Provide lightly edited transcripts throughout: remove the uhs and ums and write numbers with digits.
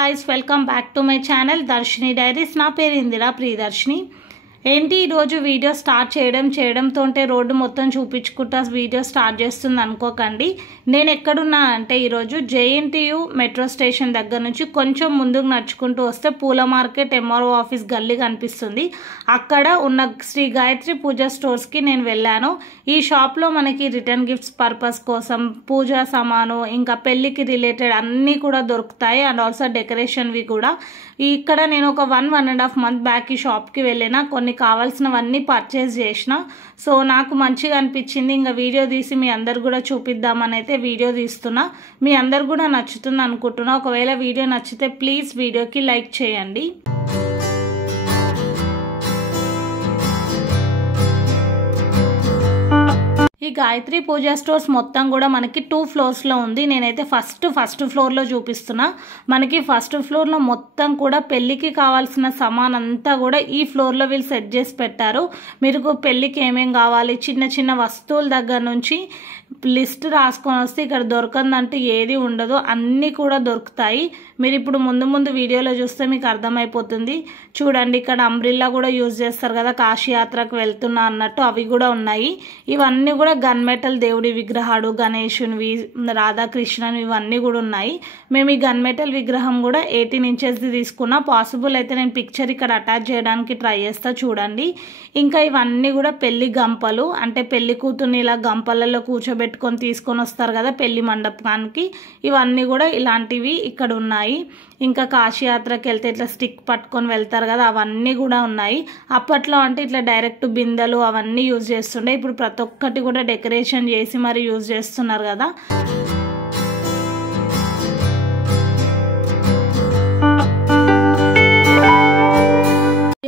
guys, welcome back to my channel Darshini Diaries. నా పేరు ఇందిరా ప్రియదర్శిని. ఏంటి ఈ రోజు వీడియో స్టార్ట్ చేయడంతో రోడ్డు మొత్తం చూపించుకుంటా వీడియో స్టార్ట్ చేస్తుంది అనుకోకండి. నేను ఎక్కడున్నా అంటే ఈరోజు జేఎన్టీయు మెట్రో స్టేషన్ దగ్గర నుంచి కొంచెం ముందుకు నడుచుకుంటూ వస్తే పూల మార్కెట్ ఎంఆర్ఓ ఆఫీస్ గల్లీ కనిపిస్తుంది. అక్కడ ఉన్న శ్రీ గాయత్రి పూజ స్టోర్స్కి నేను వెళ్ళాను. ఈ షాప్లో మనకి రిటర్న్ గిఫ్ట్స్ పర్పస్ కోసం పూజా సామాను ఇంకా పెళ్ళికి రిలేటెడ్ అన్నీ కూడా దొరుకుతాయి అండ్ ఆల్సో డెకరేషన్వి కూడా. ఇక్కడ నేను ఒక 1.5 months బ్యాక్ ఈ షాప్కి వెళ్ళినా కొన్ని కావాల్సినవన్నీ పర్చేస్ చేసిన. సో నాకు మంచిగా అనిపించింది. ఇంకా వీడియో తీసి మీ అందరు కూడా చూపిద్దామని అయితే వీడియో తీస్తున్నా. మీ అందరు కూడా నచ్చుతుంది అనుకుంటున్నా. ఒకవేళ వీడియో నచ్చితే ప్లీజ్ వీడియోకి లైక్ చేయండి. ఈ గాయత్రి పూజా స్టోర్స్ మొత్తం కూడా మనకి 2 floors ఉంది. నేనైతే ఫస్ట్ ఫ్లోర్లో చూపిస్తున్నా. మనకి ఫస్ట్ ఫ్లోర్లో మొత్తం కూడా పెళ్ళికి కావాల్సిన సామాన్ అంతా కూడా ఈ ఫ్లోర్లో వీళ్ళు సెట్ చేసి పెట్టారు. మీరు పెళ్ళికి ఏమేం కావాలి చిన్న చిన్న వస్తువుల దగ్గర నుంచి లిస్ట్ రాసుకొని వస్తే ఇక్కడ దొరకందంటూ ఏది ఉండదు, అన్నీ కూడా దొరుకుతాయి. మీరు ఇప్పుడు ముందు వీడియోలో చూస్తే మీకు అర్థమైపోతుంది. చూడండి, ఇక్కడ అంబ్రిల్లా కూడా యూజ్ చేస్తారు కదా కాశీయాత్రకు వెళ్తున్నా అన్నట్టు, అవి కూడా ఉన్నాయి. ఇవన్నీ కూడా గన్ మెటల్ దేవుడి విగ్రహాలు, గణేశునివి, రాధాకృష్ణని ఇవన్నీ కూడా ఉన్నాయి. మేము ఈ గన్ మెటల్ విగ్రహం కూడా 18 inches తీసుకున్నా. పాసిబుల్ అయితే నేను పిక్చర్ ఇక్కడ అటాచ్ చేయడానికి ట్రై చేస్తా, చూడండి. ఇంకా ఇవన్నీ కూడా పెళ్లి గంపలు, అంటే పెళ్లి కూతుర్ని ఇలా గంపలలో కూర్చోబెట్టుకొని తీసుకొని వస్తారు కదా పెళ్లి మండపానికి, ఇవన్నీ కూడా ఇలాంటివి ఇక్కడ ఉన్నాయి. ఇంకా కాశీయాత్రకి వెళ్తే ఇట్లా స్టిక్ పట్టుకొని వెళ్తారు కదా, అవన్నీ కూడా ఉన్నాయి. అప్పట్లో అంటే ఇట్లా డైరెక్ట్ బిందెలు అవన్నీ యూజ్ చేస్తుండే. ఇప్పుడు ప్రతి ఒక్కటి కూడా డెకరేషన్ చేసి మరి యూజ్ చేస్తున్నారు కదా.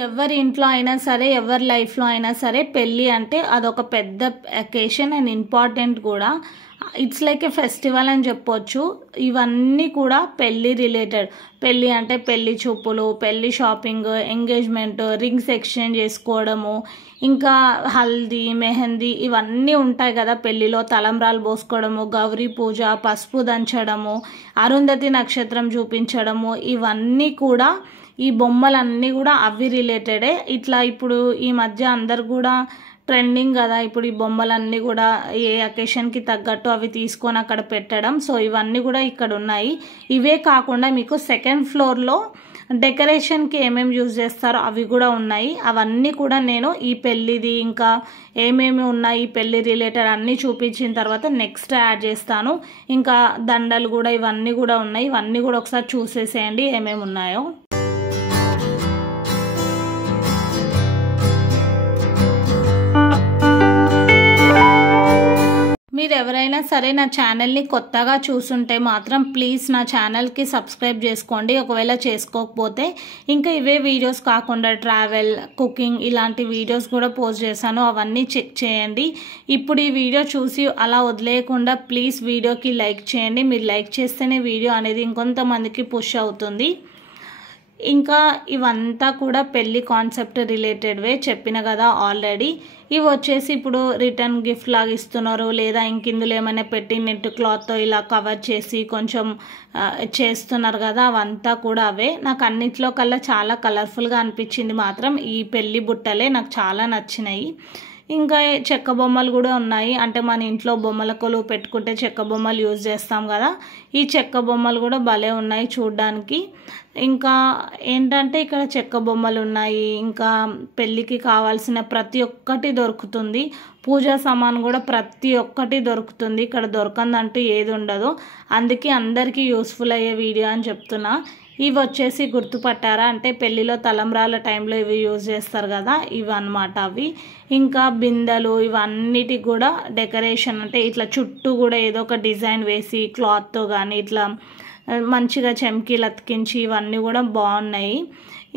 ఎవరి ఇంట్లో అయినా సరే, ఎవరి లైఫ్లో అయినా సరే పెళ్ళి అంటే అదొక పెద్ద అకేషన్ అండ్ ఇంపార్టెంట్ కూడా. ఇట్స్ లైక్ ఏ ఫెస్టివల్ అని చెప్పొచ్చు. ఇవన్నీ కూడా పెళ్ళి రిలేటెడ్. పెళ్ళి అంటే పెళ్ళి చూపులు, పెళ్ళి షాపింగ్, ఎంగేజ్మెంట్, రింగ్స్ ఎక్స్చేంజ్ చేసుకోవడము, ఇంకా హల్దీ, మెహందీ ఇవన్నీ ఉంటాయి కదా పెళ్ళిలో. తలంబ్రాలు పోసుకోవడము, గౌరీ పూజ, పసుపు దంచడము, అరుంధతి నక్షత్రం చూపించడము, ఇవన్నీ కూడా ఈ బొమ్మలన్నీ కూడా అవి రిలేటెడే. ఇట్లా ఇప్పుడు ఈ మధ్య అందరు కూడా ట్రెండింగ్ కదా ఇప్పుడు ఈ బొమ్మలన్నీ కూడా ఏ అకేషన్కి తగ్గట్టు అవి తీసుకొని అక్కడ పెట్టడం. సో ఇవన్నీ కూడా ఇక్కడ ఉన్నాయి. ఇవే కాకుండా మీకు 2nd floorలో డెకరేషన్కి ఏమేమి యూజ్ చేస్తారో అవి కూడా ఉన్నాయి. అవన్నీ కూడా నేను ఈ పెళ్ళిది ఇంకా ఏమేమి ఉన్నాయి పెళ్ళి రిలేటెడ్ అన్నీ చూపించిన తర్వాత నెక్స్ట్ యాడ్ చేస్తాను. ఇంకా దండలు కూడా ఇవన్నీ కూడా ఉన్నాయి. ఇవన్నీ కూడా ఒకసారి చూసేసేయండి ఏమేమి ఉన్నాయో. మీరు ఎవరైనా సరే నా ఛానల్ని కొత్తగా చూసుంటే మాత్రం ప్లీజ్ నా ఛానల్కి సబ్స్క్రైబ్ చేసుకోండి. ఒకవేళ చేసుకోకపోతే ఇంకా ఇవే వీడియోస్ కాకుండా ట్రావెల్, కుకింగ్ ఇలాంటి వీడియోస్ కూడా పోస్ట్ చేశాను, అవన్నీ చెక్ చేయండి. ఇప్పుడు ఈ వీడియో చూసి అలా వదిలేయకుండా ప్లీజ్ వీడియోకి లైక్ చేయండి. మీరు లైక్ చేస్తేనే వీడియో అనేది ఇంకొంతమందికి పుష్ అవుతుంది. ఇంకా ఇవంతా కూడా పెళ్ళి కాన్సెప్ట్ రిలేటెడ్వే చెప్పిన కదా ఆల్రెడీ. ఇవి వచ్చేసి ఇప్పుడు రిటర్న్ గిఫ్ట్ లాగా ఇస్తున్నారు, లేదా ఇంక ఇందులో ఏమైనా పెట్టి నెట్ క్లాత్తో ఇలా కవర్ చేసి కొంచెం చేస్తున్నారు కదా, అవంతా కూడా అవే. నాకు అన్నిట్లో కల్లా చాలా కలర్ఫుల్గా అనిపించింది మాత్రం ఈ పెళ్ళి బుట్టలే, నాకు చాలా నచ్చినాయి. ఇంకా చెక్క బొమ్మలు కూడా ఉన్నాయి. అంటే మన ఇంట్లో బొమ్మల కొలువు పెట్టుకుంటే చెక్క బొమ్మలు యూజ్ చేస్తాం కదా, ఈ చెక్క బొమ్మలు కూడా భలే ఉన్నాయి చూడ్డానికి. ఇంకా ఏంటంటే ఇక్కడ చెక్క బొమ్మలు ఉన్నాయి. ఇంకా పెళ్ళికి కావాల్సిన ప్రతి ఒక్కటి దొరుకుతుంది. పూజా సామాన్ కూడా ప్రతి ఒక్కటి దొరుకుతుంది. ఇక్కడ దొరకందంటూ ఏది ఉండదు. అందుకే అందరికీ యూస్ఫుల్ అయ్యే వీడియో అని చెప్తున్నా. ఇవి వచ్చేసి గుర్తుపట్టారా, అంటే పెళ్ళిలో తలంబ్రాల టైంలో ఇవి యూజ్ చేస్తారు కదా, ఇవి అన్నమాట అవి. ఇంకా బిందెలు ఇవన్నిటికి కూడా డెకరేషన్, అంటే ఇట్లా చుట్టూ కూడా ఏదో ఒక డిజైన్ వేసి క్లాత్తో కానీ ఇట్లా మంచిగా చెమ్కీలు అతికించి ఇవన్నీ కూడా బాగున్నాయి.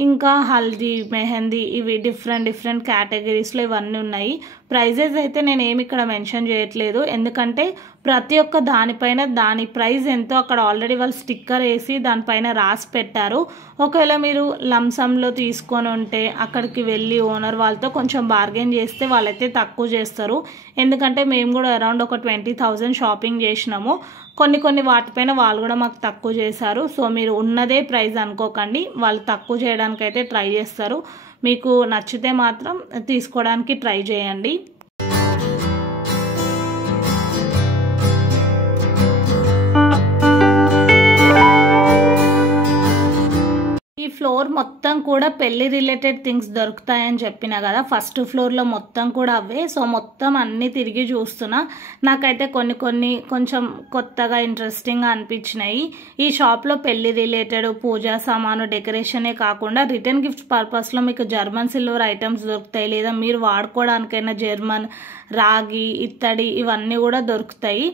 ఇంకా హల్దీ, మెహందీ ఇవి డిఫరెంట్ కేటగిరీస్లో ఇవన్నీ ఉన్నాయి. ప్రైజెస్ అయితే నేను ఏమి ఇక్కడ మెన్షన్ చేయట్లేదు, ఎందుకంటే ప్రతి ఒక్క దానిపైన దాని ప్రైస్ ఎంతో అక్కడ ఆల్రెడీ వాళ్ళు స్టిక్కర్ వేసి దానిపైన రాసి పెట్టారు. ఒకవేళ మీరు లంసంలో తీసుకొని ఉంటే అక్కడికి వెళ్ళి ఓనర్ వాళ్ళతో కొంచెం బార్గెన్ చేస్తే వాళ్ళైతే తక్కువ చేస్తారు. ఎందుకంటే మేము కూడా అరౌండ్ ఒక 20,000 షాపింగ్ చేసినాము. కొన్ని వాటిపైన వాళ్ళు కూడా మాకు తక్కువ చేశారు. సో మీరు ఉన్నదే ప్రైస్ అనుకోకండి, వాళ్ళు తక్కువ చేయడానికైతే ట్రై చేస్తారు. మీకు నచ్చితే మాత్రం తీసుకోవడానికి ట్రై చేయండి. ఈ ఫ్లోర్ మొత్తం కూడా పెళ్లి రిలేటెడ్ థింగ్స్ దొరుకుతాయని చెప్పిన కదా, ఫస్ట్ ఫ్లోర్లో మొత్తం కూడా అవే. సో మొత్తం అన్నీ తిరిగి చూస్తున్నా. నాకైతే కొన్ని కొంచెం కొత్తగా ఇంట్రెస్టింగ్గా అనిపించినాయి. ఈ షాప్లో పెళ్లి రిలేటెడ్ పూజా సామాను డెకరేషనే కాకుండా రిటర్న్ గిఫ్ట్ పర్పస్లో మీకు జర్మన్ సిల్వర్ ఐటమ్స్ దొరుకుతాయి, లేదా మీరు వాడుకోవడానికైనా జర్మన్ రాగి ఇత్తడి ఇవన్నీ కూడా దొరుకుతాయి.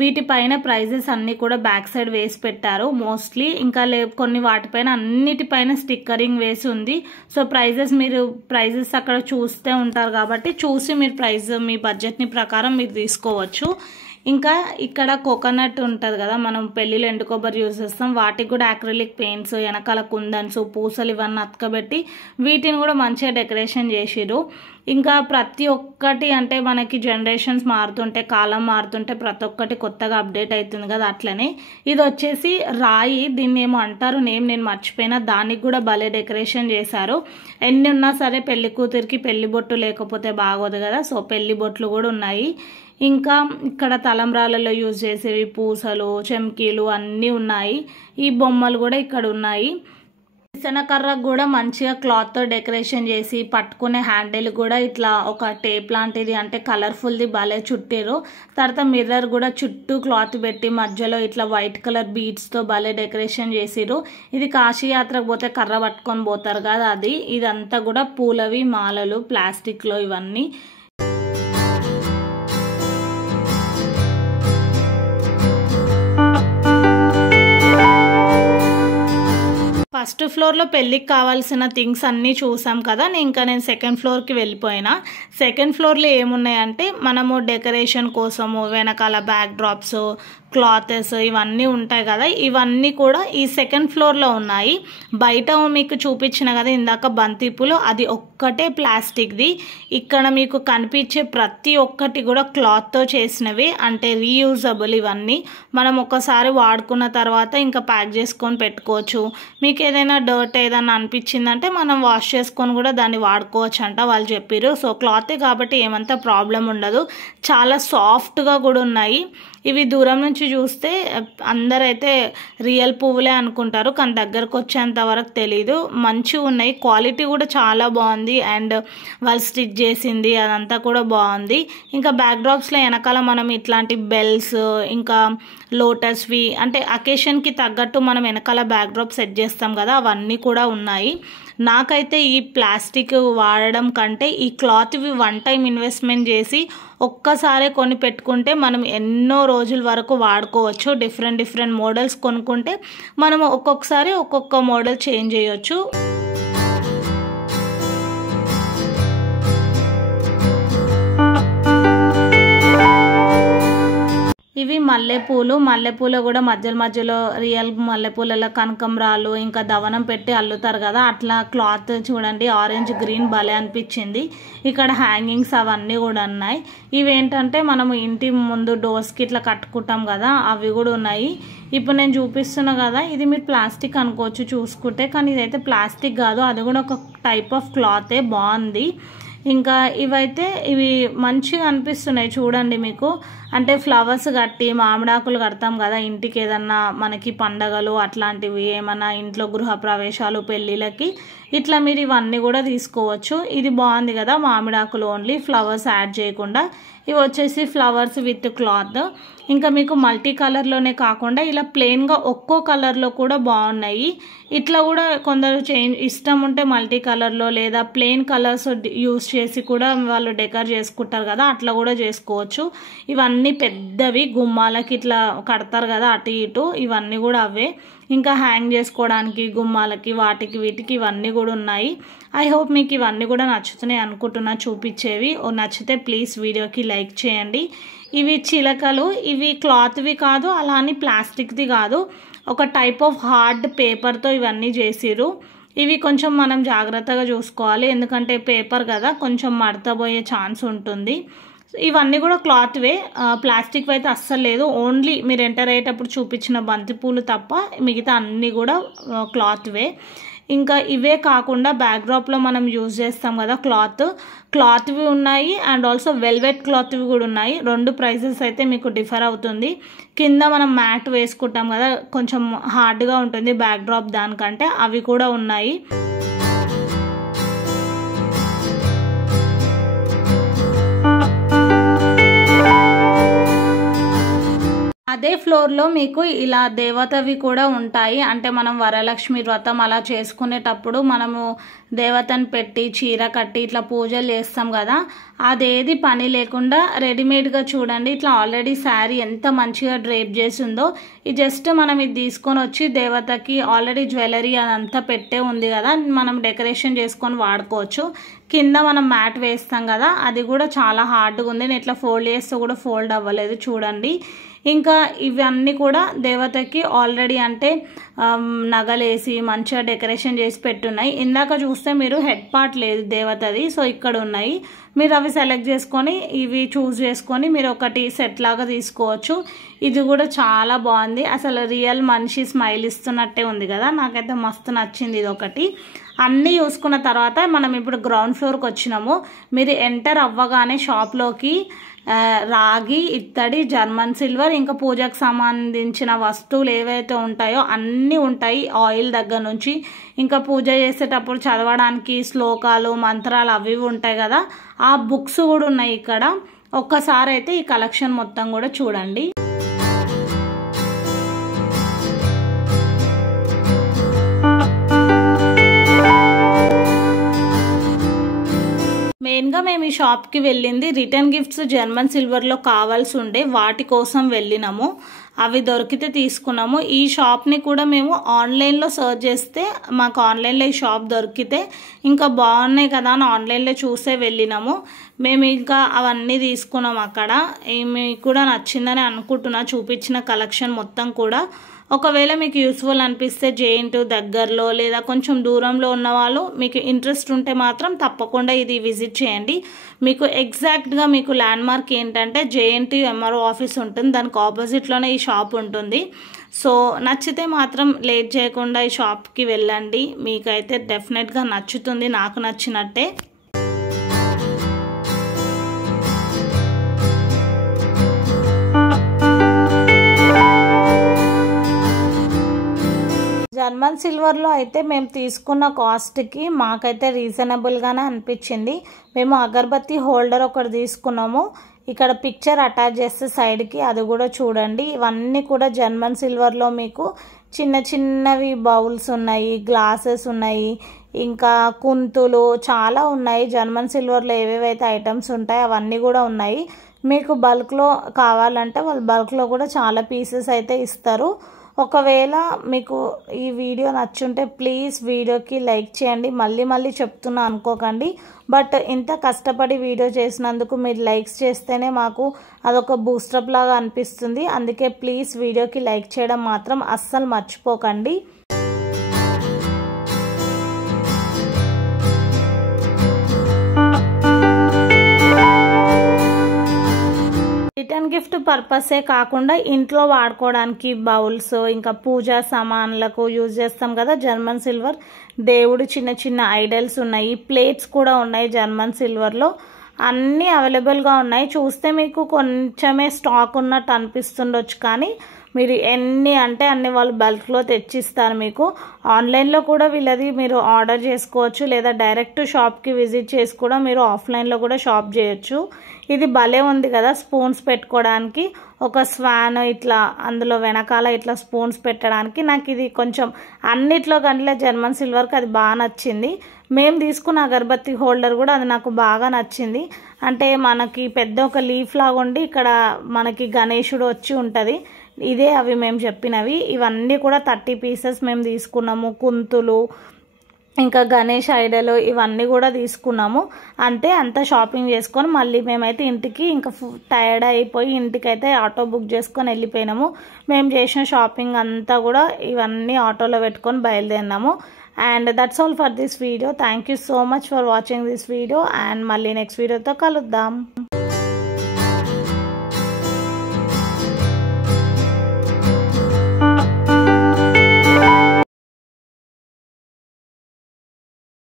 వీటిపైన ప్రైజెస్ అన్నీ కూడా బ్యాక్ సైడ్ వేసి పెట్టారు మోస్ట్లీ. ఇంకా కొన్ని వాటిపైన అన్నిటిపైన స్టిక్కరింగ్ వేసి ఉంది. సో మీరు ప్రైజెస్ అక్కడ చూస్తే ఉంటారు కాబట్టి చూసి మీరు ప్రైస్ మీ బడ్జెట్ని ప్రకారం మీరు తీసుకోవచ్చు. ఇంకా ఇక్కడ కోకోనట్ ఉంటుంది కదా, మనం పెళ్ళిలో ఎండు కొబ్బరి యూజ్ చేస్తాం, వాటికి కూడా అక్రిలిక్ పెయింట్స్, వెనకాల కుందన్స్, పూసలు ఇవన్నీ అతకబెట్టి వీటిని కూడా మంచిగా డెకరేషన్ చేసిరు. ఇంకా ప్రతి ఒక్కటి అంటే మనకి జనరేషన్స్ మారుతుంటే, కాలం మారుతుంటే ప్రతి ఒక్కటి కొత్తగా అప్డేట్ అవుతుంది కదా, అట్లనే ఇది వచ్చేసి రాయి, దీన్ని ఏమో అంటారు నేమ్ నేను మర్చిపోయినా, దానికి కూడా భలే డెకరేషన్ చేశారు. ఎన్ని ఉన్నా సరే పెళ్లి కూతురికి పెళ్లి బొట్టు లేకపోతే బాగోదు కదా, సో పెళ్లి బొట్లు కూడా ఉన్నాయి. ఇంకా ఇక్కడ తలంబ్రాలలో యూజ్ చేసేవి పూసలు, చెమ్కీలు అన్నీ ఉన్నాయి. ఈ బొమ్మలు కూడా ఇక్కడ ఉన్నాయి. శనకర్రకు కూడా మంచిగా క్లాత్తో డెకరేషన్ చేసి పట్టుకునే హ్యాండిల్ కూడా ఇట్లా ఒక టేప్ లాంటిది అంటే కలర్ఫుల్ది భలే చుట్టారు. తర్వాత మిర్రర్ కూడా చుట్టూ క్లాత్ పెట్టి మధ్యలో ఇట్లా వైట్ కలర్ బీడ్స్తో భలే డెకరేషన్ చేసిరు. ఇది కాశీ యాత్రకు పోతే కర్ర పట్టుకొని పోతారు కదా అది. ఇదంతా కూడా పూలవి మాలలు ప్లాస్టిక్లో ఇవన్నీ. ఫస్ట్ ఫ్లోర్లో పెళ్ళికి కావాల్సిన థింగ్స్ అన్నీ చూసాం కదా, నేను సెకండ్ ఫ్లోర్కి వెళ్ళిపోయినా. సెకండ్ ఫ్లోర్లో ఏమున్నాయంటే మనము డెకరేషన్ కోసము వెనకాల బ్యాక్ డ్రాప్స్, క్లాతెస్ ఇవన్నీ ఉంటాయి కదా, ఇవన్నీ కూడా ఈ సెకండ్ ఫ్లోర్లో ఉన్నాయి. బయట మీకు చూపించిన కదా ఇందాక బంతిపూలు, అది ఒక్కటే ప్లాస్టిక్ది. ఇక్కడ మీకు కనిపించే ప్రతి ఒక్కటి కూడా క్లాత్తో చేసినవి, అంటే రీయూజబుల్. ఇవన్నీ మనం ఒకసారి వాడుకున్న తర్వాత ఇంకా ప్యాక్ చేసుకొని పెట్టుకోవచ్చు. మీకు ఏదైనా డర్ట్ ఏదైనా అనిపించిందంటే మనం వాష్ చేసుకొని కూడా దాన్ని వాడుకోవచ్చు అంట వాళ్ళు చెప్పారు. సో క్లాతే కాబట్టి ఏమంత ప్రాబ్లం ఉండదు. చాలా సాఫ్ట్గా కూడా ఉన్నాయి. ఇవి దూరం నుంచి చూస్తే అందరైతే రియల్ పువ్వులే అనుకుంటారు, కానీ దగ్గరకు వచ్చేంత వరకు తెలీదు. మంచిగా ఉన్నాయి, క్వాలిటీ కూడా చాలా బాగుంది. అండ్ వాళ్ళు స్టిచ్ చేసింది అదంతా కూడా బాగుంది. ఇంకా బ్యాక్ డ్రాప్స్లో వెనకాల మనం ఇట్లాంటి బెల్స్, ఇంకా లోటస్వి అంటే అకేషన్కి తగ్గట్టు మనం వెనకాల బ్యాక్ డ్రాప్ సెట్ చేస్తాం కదా, అవన్నీ కూడా ఉన్నాయి. నాకైతే ఈ ప్లాస్టిక్ వాడడం కంటే ఈ క్లాత్వి వన్ టైం ఇన్వెస్ట్మెంట్ చేసి ఒక్కసారే కొని పెట్టుకుంటే మనం ఎన్నో రోజుల వరకు వాడుకోవచ్చు. డిఫరెంట్ మోడల్స్ కొనుక్కుంటే మనం ఒక్కొక్కసారి ఒక్కొక్క మోడల్ చేంజ్ చేయొచ్చు. ఇవి మల్లెపూలు కూడా మధ్యలో రియల్ మల్లెపూలలో కనకంబరాలు ఇంకా దవనం పెట్టి అల్లుతారు కదా, అట్లా క్లాత్ చూడండి ఆరెంజ్ గ్రీన్ భలే అనిపించింది. ఇక్కడ హ్యాంగింగ్స్ అవన్నీ కూడా ఉన్నాయి. ఇవేంటంటే మనము ఇంటి ముందు డోర్స్కి ఇట్లా కట్టుకుంటాం కదా, అవి కూడా ఉన్నాయి. ఇప్పుడు నేను చూపిస్తున్నా కదా, ఇది మీరు ప్లాస్టిక్ అనుకోవచ్చు చూసుకుంటే, కానీ ఇదైతే ప్లాస్టిక్ కాదు, అది కూడా ఒక టైప్ ఆఫ్ క్లాతే, బాగుంది. ఇంకా ఇవి మంచిగా అనిపిస్తున్నాయి చూడండి మీకు. అంటే ఫ్లవర్స్ కట్టి మామిడాకులు కడతాం కదా ఇంటికి, ఏదన్నా మనకి పండగలు అట్లాంటివి ఏమన్నా ఇంట్లో గృహప్రవేశాలు పెళ్ళిళ్ళకి ఇట్లా మీరు ఇవన్నీ కూడా తీసుకోవచ్చు. ఇది బాగుంది కదా, మామిడాకులు ఓన్లీ, ఫ్లవర్స్ యాడ్ చేయకుండా. ఇవి వచ్చేసి ఫ్లవర్స్ విత్ క్లాత్. ఇంకా మీకు మల్టీ కలర్లోనే కాకుండా ఇలా ప్లెయిన్గా ఒక్కో కలర్లో కూడా బాగున్నాయి. ఇట్లా కూడా కొందరు ఇష్టం ఉంటే మల్టీ కలర్లో లేదా ప్లెయిన్ కలర్స్ యూస్ చేసి కూడా వాళ్ళు డెకర్ చేసుకుంటారు కదా, అట్లా కూడా చేసుకోవచ్చు. ఇవన్నీ అన్నీ పెద్దవి గుమ్మాలకి ఇట్లా కడతారు కదా అటు ఇటు, ఇవన్నీ కూడా అవే. ఇంకా హ్యాంగ్ చేసుకోవడానికి గుమ్మాలకి వాటికి వీటికి ఇవన్నీ కూడా ఉన్నాయి. ఐ హోప్ మీకు ఇవన్నీ కూడా నచ్చుతున్నాయి అనుకుంటున్నా చూపించేవి. నచ్చితే ప్లీజ్ వీడియోకి లైక్ చేయండి. ఇవి చిలకలు, ఇవి క్లాత్వి కాదు, అలా అని ప్లాస్టిక్ది కాదు, ఒక టైప్ ఆఫ్ హార్డ్ పేపర్తో ఇవన్నీ చేసిరు. ఇవి కొంచెం మనం జాగ్రత్తగా చూసుకోవాలి, ఎందుకంటే పేపర్ కదా, కొంచెం మడతపోయే ఛాన్స్ ఉంటుంది. ఇవన్నీ కూడా క్లాత్వే, ప్లాస్టిక్ అయితే అస్సలు లేదు. ఓన్లీ మీరు ఎంటర్ అయ్యేటప్పుడు చూపించిన బంతిపూలు తప్ప మిగతా అన్నీ కూడా క్లాత్వే. ఇంకా ఇవే కాకుండా బ్యాక్డ్రాప్లో మనం యూజ్ చేస్తాం కదా క్లాత్వి ఉన్నాయి, అండ్ ఆల్సో వెల్వెట్ క్లాత్వి కూడా ఉన్నాయి. రెండు ప్రైజెస్ అయితే మీకు డిఫర్ అవుతుంది. కింద మనం మ్యాట్ వేసుకుంటాం కదా, కొంచెం హార్డ్గా ఉంటుంది బ్యాక్డ్రాప్ దానికంటే, అవి కూడా ఉన్నాయి. అదే ఫ్లోర్లో మీకు ఇలా దేవతవి కూడా ఉంటాయి. అంటే మనం వరలక్ష్మి వ్రతం అలా చేసుకునేటప్పుడు మనము దేవతను పెట్టి చీర కట్టి ఇట్లా పూజలు చేస్తాం కదా, అదేది పని లేకుండా రెడీమేడ్గా చూడండి, ఇట్లా ఆల్రెడీ శారీ ఎంత మంచిగా డ్రేప్ చేసి ఉందో. ఇది జస్ట్ మనం ఇది తీసుకొని వచ్చి దేవతకి ఆల్రెడీ జ్యువెలరీ అదంతా పెట్టే ఉంది కదా, మనం డెకరేషన్ చేసుకొని వాడుకోవచ్చు. కింద మనం మ్యాట్ వేస్తాం కదా, అది కూడా చాలా హార్డ్గా ఉంది. నేను ఇట్లా ఫోల్డ్ చేస్తే కూడా ఫోల్డ్ అవ్వలేదు చూడండి. ఇంకా ఇవన్నీ కూడా దేవతకి ఆల్రెడీ అంటే నగలేసి మంచిగా డెకరేషన్ చేసి పెట్టున్నాయి. ఇందాక చూస్తే మీరు హెడ్ పార్ట్ లేదు దేవతది, సో ఇక్కడ ఉన్నాయి. మీరు అవి సెలెక్ట్ చేసుకొని ఇవి చూస్ చేసుకొని మీరు ఒకటి సెట్ లాగా తీసుకోవచ్చు. ఇది కూడా చాలా బాగుంది, అసలు రియల్ మనిషి స్మైల్ ఇస్తున్నట్టే ఉంది కదా, నాకైతే మస్తు నచ్చింది ఇది ఒకటి. అన్నీ చూసుకున్న తర్వాత మనం ఇప్పుడు గ్రౌండ్ ఫ్లోర్కి వచ్చినాము. మీరు ఎంటర్ అవ్వగానే షాప్లోకి రాగి, ఇత్తడి, జర్మన్ సిల్వర్, ఇంకా పూజకు సంబంధించిన వస్తువులు ఏవైతే ఉంటాయో అన్నీ ఉంటాయి. ఆయిల్ దగ్గర నుంచి ఇంకా పూజ చేసేటప్పుడు చదవడానికి శ్లోకాలు మంత్రాలు అవి ఉంటాయి కదా, ఆ బుక్స్ కూడా ఉన్నాయి ఇక్కడ. ఒక్కసారి అయితే ఈ కలెక్షన్ మొత్తం కూడా చూడండి. మెయిన్గా మేము ఈ షాప్కి వెళ్ళింది రిటర్న్ గిఫ్ట్స్ జర్మన్ సిల్వర్లో కావాల్సి ఉండే వాటి కోసం వెళ్ళినాము. అవి దొరికితే తీసుకున్నాము. ఈ షాప్ని కూడా మేము ఆన్లైన్లో సర్చ్ చేస్తే మాకు ఆన్లైన్లో ఈ షాప్ దొరికితే ఇంకా బాగున్నాయి కదా అని ఆన్లైన్లో చూసే వెళ్ళినాము. మేము ఇంకా అవన్నీ తీసుకున్నాం అక్కడ. మీకు కూడా నచ్చిందని అనుకుంటున్నా చూపించిన కలెక్షన్ మొత్తం కూడా. ఒకవేళ మీకు యూస్ఫుల్ అనిపిస్తే JN2 దగ్గరలో లేదా కొంచెం దూరంలో ఉన్న వాళ్ళు మీకు ఇంట్రెస్ట్ ఉంటే మాత్రం తప్పకుండా ఇది విజిట్ చేయండి. మీకు ఎగ్జాక్ట్గా మీకు ల్యాండ్మార్క్ ఏంటంటే JN2 MRO ఆఫీస్ ఉంటుంది, దానికి ఆపోజిట్లోనే ఈ షాప్ ఉంటుంది. సో నచ్చితే మాత్రం లేట్ చేయకుండా ఈ షాప్కి వెళ్ళండి, మీకైతే డెఫినెట్గా నచ్చుతుంది, నాకు నచ్చినట్టే. జర్మన్ సిల్వర్లో అయితే మేము తీసుకున్న కాస్ట్కి మాకైతే రీజనబుల్గానే అనిపించింది. మేము అగరబత్తి హోల్డర్ ఒకటి తీసుకున్నాము, ఇక్కడ పిక్చర్ అటాచ్ చేస్తే సైడ్కి, అది కూడా చూడండి. ఇవన్నీ కూడా జర్మన్ సిల్వర్లో మీకు చిన్న చిన్నవి బౌల్స్ ఉన్నాయి, గ్లాసెస్ ఉన్నాయి, ఇంకా కుంతులు చాలా ఉన్నాయి. జర్మన్ సిల్వర్లో ఏవేవైతే ఐటమ్స్ ఉంటాయో అవన్నీ కూడా ఉన్నాయి. మీకు బల్క్లో కావాలంటే వాళ్ళు బల్క్లో కూడా చాలా పీసెస్ అయితే ఇస్తారు. ఒకవేళ మీకు ఈ వీడియో నచ్చుంటే ప్లీజ్ వీడియోకి లైక్ చేయండి. మళ్ళీ మళ్ళీ చెప్తున్నా అనుకోకండి, బట్ ఇంత కష్టపడి వీడియో చేసినందుకు మీరు లైక్స్ చేస్తేనే మాకు అదొక బూస్టప్ లాగా అనిపిస్తుంది. అందుకే ప్లీజ్ వీడియోకి లైక్ చేయడం మాత్రం అస్సలు మర్చిపోకండి. రిటర్న్ గిఫ్ట్ పర్పసే కాకుండా ఇంట్లో వాడుకోవడానికి బౌల్స్, ఇంకా పూజా సామాన్లకు యూజ్ చేస్తాం కదా జర్మన్ సిల్వర్, దేవుడు చిన్న చిన్న ఐడల్స్ ఉన్నాయి, ప్లేట్స్ కూడా ఉన్నాయి జర్మన్ సిల్వర్లో. అన్నీ అవైలబుల్గా ఉన్నాయి. చూస్తే మీకు కొంచెమే స్టాక్ ఉన్నట్టు అనిపిస్తుండొచ్చు, కానీ మీరు ఎన్ని అంటే అన్ని వాళ్ళు బల్క్లో తెచ్చిస్తారు మీకు. ఆన్లైన్లో కూడా వీళ్ళది మీరు ఆర్డర్ చేసుకోవచ్చు, లేదా డైరెక్ట్ షాప్కి విజిట్ చేసి కూడా మీరు ఆఫ్లైన్లో కూడా షాప్ చేయొచ్చు. ఇది భలే ఉంది కదా, స్పూన్స్ పెట్టుకోవడానికి ఒక స్వాన్, ఇట్లా అందులో వెనకాల ఇట్లా స్పూన్స్ పెట్టడానికి. నాకు ఇది కొంచెం అన్నిట్లో కంటే జర్మన్ సిల్వర్కి అది బాగా నచ్చింది. మేము తీసుకున్న అగరబత్తి హోల్డర్ కూడా అది నాకు బాగా నచ్చింది. అంటే మనకి పెద్ద ఒక లీఫ్ లాగా ఉండి ఇక్కడ మనకి గణేశుడు వచ్చి ఉంటుంది. ఇదే అవి మేము చెప్పినవి. ఇవన్నీ కూడా 30 పీసెస్ మేము తీసుకున్నాము. కుంతులు, ఇంకా గణేష్ ఐడలు ఇవన్నీ కూడా తీసుకున్నాము. అంతా షాపింగ్ చేసుకొని మళ్ళీ మేమైతే ఇంటికి ఇంకా టైర్డ్ అయిపోయి ఇంటికైతే ఆటో బుక్ చేసుకొని వెళ్ళిపోయినాము. మేము చేసిన షాపింగ్ అంతా కూడా ఇవన్నీ ఆటోలో పెట్టుకొని బయలుదేరినాము. And that's all for this video. Thank you so much for watching this video. And మళ్ళీ నెక్స్ట్ వీడియోతో కలుద్దాం.